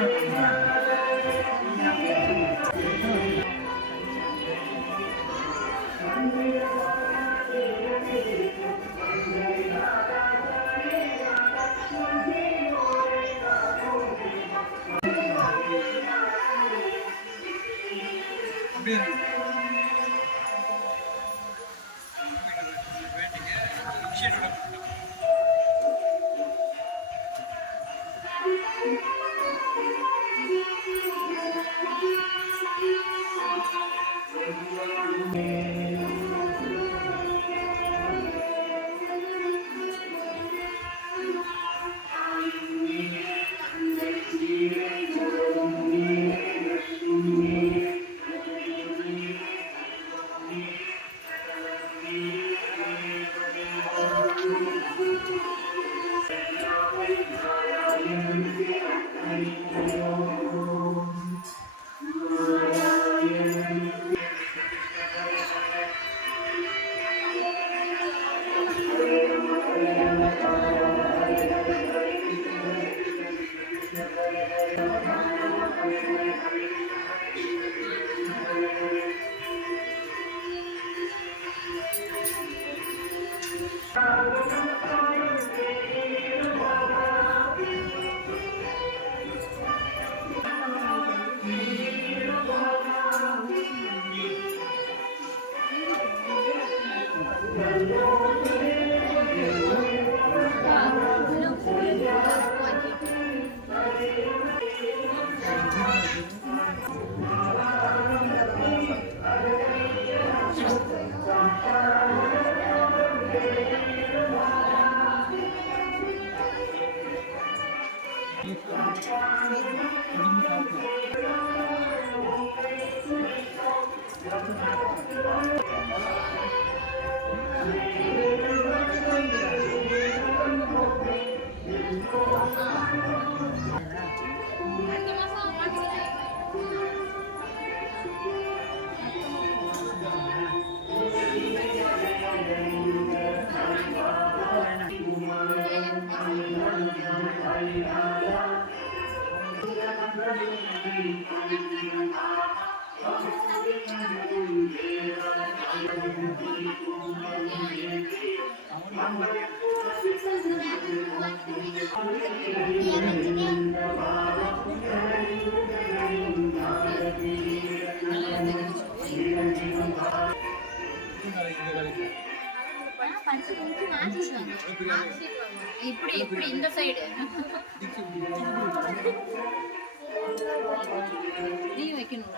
இப்படி இப்படி இந்த சைடு நீ வைக்கணும்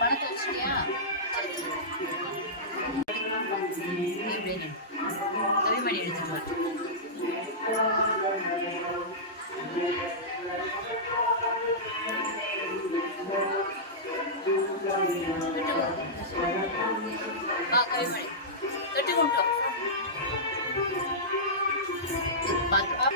பணத்தை வச்சிட்டியா பார்த்து பா.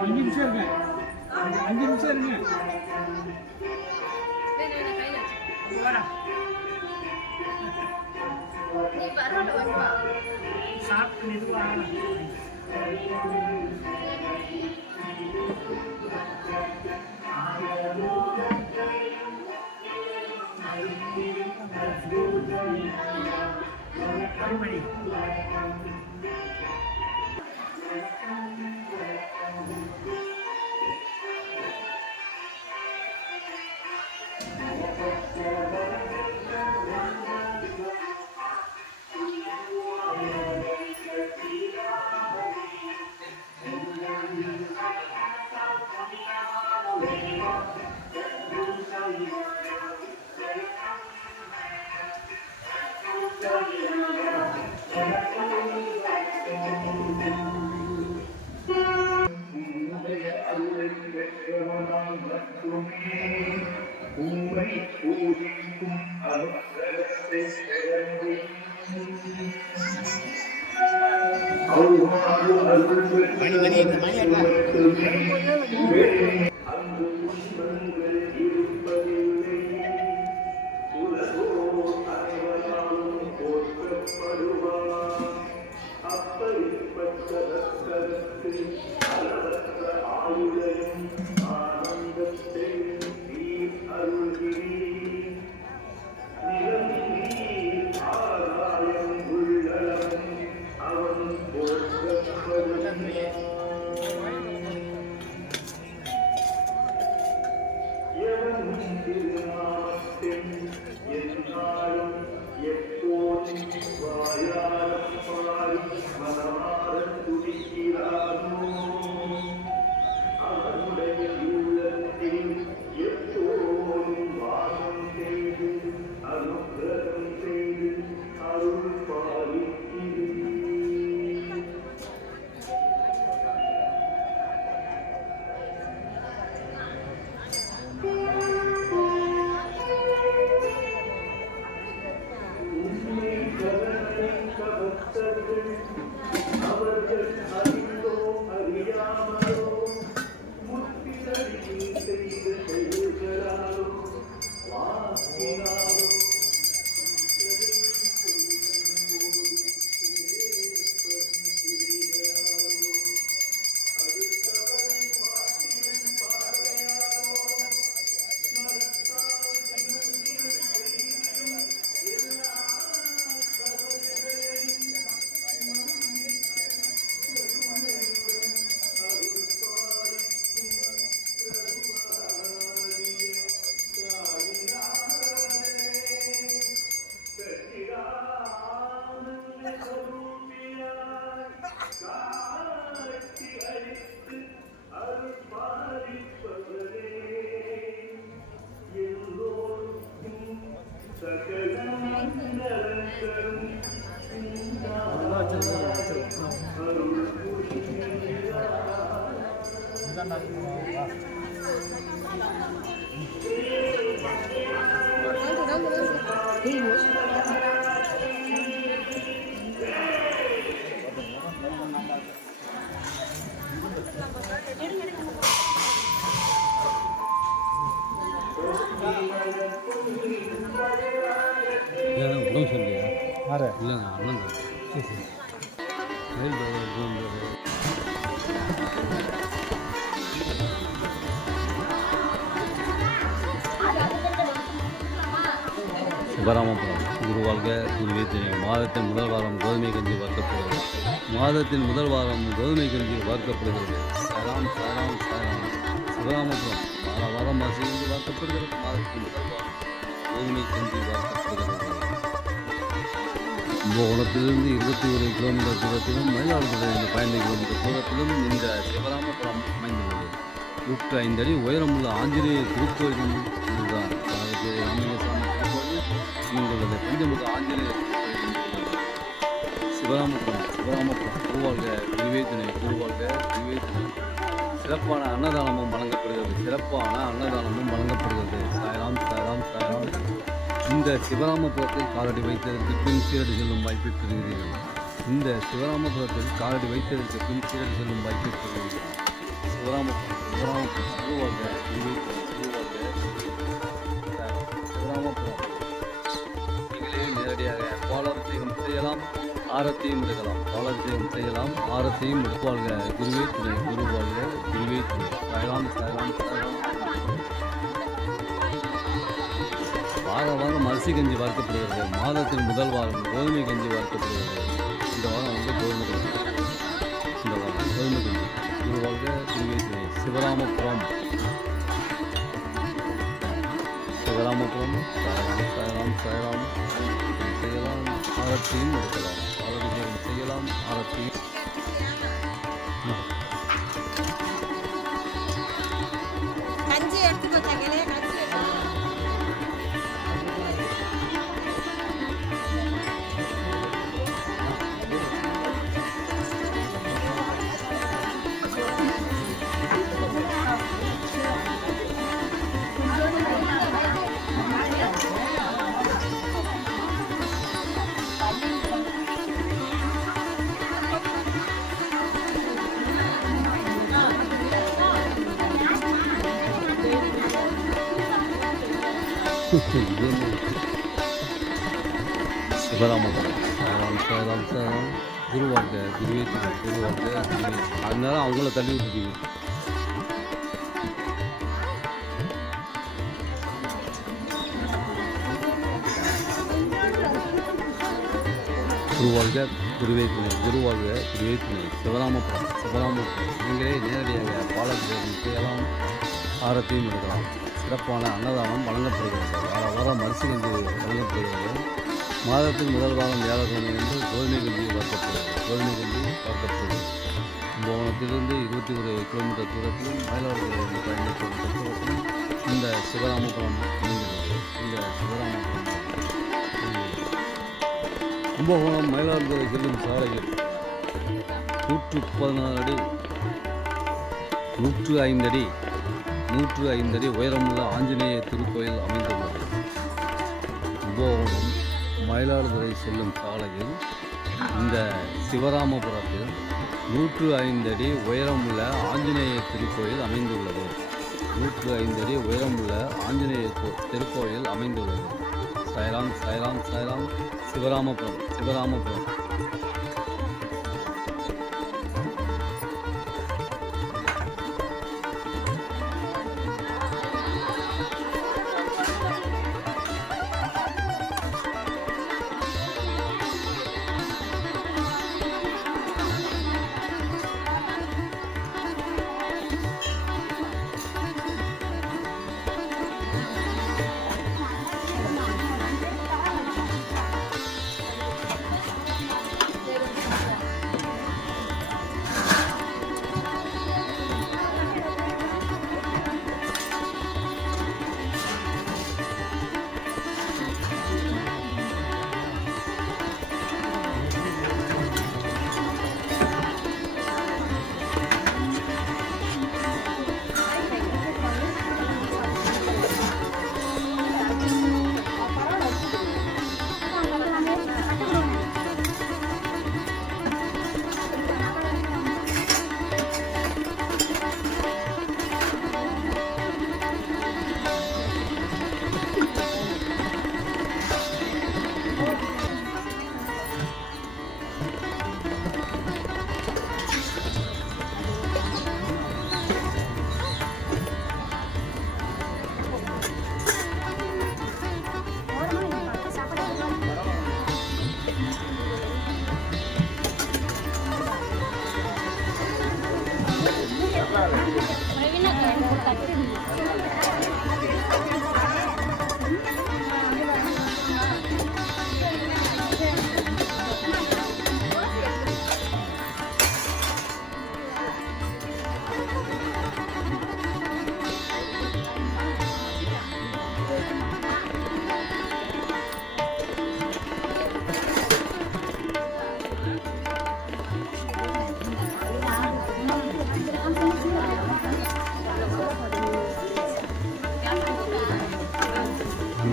அஞ்சு நிமிஷம் இருங்க அஞ்சு நிமிஷம் இருங்க सात Everybody. வேணா, வேணா, கையில வச்சு. நீ பரவாயில்ல வருவா சாப்பிட்டு மெதுவாக மணி மணி மணி இந்த alabilir, alabilir, alabilir. இல்லைங்க அண்ணன் சிவராமபுரம் குரு வாழ்க குருவே தெரியும் மாதத்தின் முதல் வாரம் கோதுமை கஞ்சி வறுக்கப்படுகிறது மாதத்தின் முதல் வாரம் கோதுமை கஞ்சி வறுக்கப்படுகிறது சராம் சராம் சராம். சிவராமபுரம் வார வாரம் மாசி கஞ்சி வறுக்கப்படுகிறது மாதத்தின் முதல் வாரம் கோதுமை கஞ்சி வறுக்கப்படுகிறது கும்பகோணத்திலிருந்து இருபத்தி ஒரு கிலோமீட்டர் தூரத்திலும் மயிலாடுதுறையிலிருந்து பதினைந்து கிலோமீட்டர் தூரத்திலும் இந்த சிவராமபுரம் அமைந்துள்ளது. நூற்றி ஐந்து அடி உயரமுள்ள ஆஞ்சநேயர் திருக்கோயிலும் இதுதான். அதாவது ராமலிங்கசாமி திருக்கோயில் இங்குள்ளது பஞ்சமுக ஆஞ்சநேயர் சிவராமபுரம் சிவராமபுரம் திருவாழ்க குருவேதுணை திருவாழ்க குருவேதுணை சிறப்பான அன்னதானமும் வழங்கப்படுகிறது. சிறப்பான அன்னதானமும் வழங்கப்படுகிறது. சாயராம் சாயராம் சாயராம். இந்த சிவராமபுரத்தில் காலடி வைத்ததற்கு பின் சீரடி செல்லும் வாய்ப்பை பெறுகிறீர்கள். இந்த சிவராமபுரத்தில் காலடி வைத்ததற்கு பின் சீரடி செல்லும் வாய்ப்பை பெறுகிறீர்கள். சிவராமபுரம் சிவராமபுரம் சிவராமபுரம் நீங்களே நேரடியாக பாலாபிஷேகம் செய்யலாம் ஆரத்தையும் எடுக்கலாம் பாலாபிஷேகம் செய்யலாம் ஆரத்தையும் எடுப்பாள்க குருவே துணை குரு குருவே துணை. சாயலாம் சாயலாம் சாயலாம் வார வாரம் அரிசி கஞ்சி வறுக்கப்படுகிறது. மாதத்தின் முதல் வாரம் கோதுமை கஞ்சி வறுக்கப்படுகிறது. இந்த வாரம் வந்து கோதுமை கஞ்சி. இந்த வாரம் கோதுமை கஞ்சி. குரு வாழ்க குருவே சிவராமபுரம். சிவராமபுரம். சாயராம் சாயராம் சாயராம் செய்யலாம். ஆரத்தியும் எடுக்கலாம் பாலாபிஷேகம் செய்யலாம். ஆரத்தியும் சிவராமபுரம் சாராம் சாராம் சாராம் குருவாங்க குருவே குருவாங்க அதனால அவங்கள தள்ளி விட்டுருக்கீங்க குருவாழ்க குருவே துணை குருவாழ்க குருவே துணை சிவராமபுரம். சிவராமபுரம் நீங்களே நேரடியாக பாலத்தில் எல்லாம் ஆரத்தையும் எடுக்கலாம் சிறப்பான அன்னதானம் வழங்கப்படுகிறது. வார வாரம் மரிசி கஞ்சி வழங்கப்படுகிறது. மாதத்தின் முதல் வாரம் வியாழக்கிழமை என்று கோதுமை கஞ்சி வளர்க்கப்படுகிறது. கோதுமை கஞ்சி வளர்க்கப்படுகிறது. கும்பகோணத்திலிருந்து இருபத்தி ஒரு கிலோமீட்டர் தூரத்திலும் மயிலாடுதுறை பதினெட்டு கிலோமீட்டர் தூரத்திலும் இந்த சிவராமபுரம் அமைந்துள்ளது. இந்த சிவராமபுரம் கும்பகோணம் மயிலாடுதுறை செல்லும் சாலையில் நூற்று பதினாறு அடி நூற்று ஐந்து அடி நூற்று ஐந்தடி உயரமுள்ள ஆஞ்சநேய திருக்கோயில் அமைந்துள்ளது. கும்பகோணம் மயிலாடுதுறை செல்லும் சாலையில் இந்த சிவராமபுரத்தில் நூற்று ஐந்தடி உயரமுள்ள ஆஞ்சநேய திருக்கோயில் அமைந்துள்ளது. நூற்று ஐந்தடி உயரமுள்ள ஆஞ்சநேய கோ- திருக்கோயில் அமைந்துள்ளது. சைராம் சைராம் சைராம் சிவராமபுரம் சிவராமபுரம்.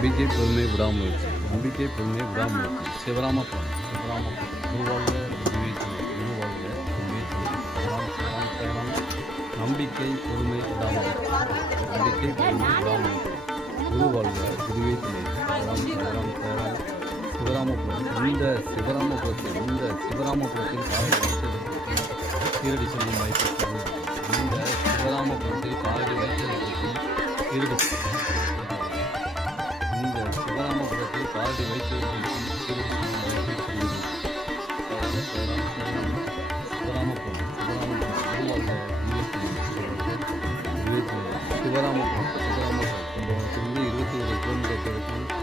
நம்பிக்கை பொறுமை விடாமுயற்சி. நம்பிக்கை பொறுமை விடாமுயற்சி. சிவராமபுரம் சிவராமபுரம். குருவாழ்க குருவாழ்க நம்பிக்கை பொறுமை விடாமுயற்சி. நம்பிக்கை பொறுமை விடாமுயற்சி. குருவாழ்க குருவேற்றி சிவராம் சிவராம் சிவராம் சிவராமபுரம். இந்த சிவராமபுரத்தில் இந்த சிவராமபுரத்தில் காலை சீரடி செல்லும் வாய்ப்பு இந்த சிவராமபுரத்தில் காலை வைத்ததற்கு ஈடுபட்டு பாடி வைத்து சிவராமபுரம் சிவராமபுரம் இருபத்தி ஒரு கிலோமீட்டர்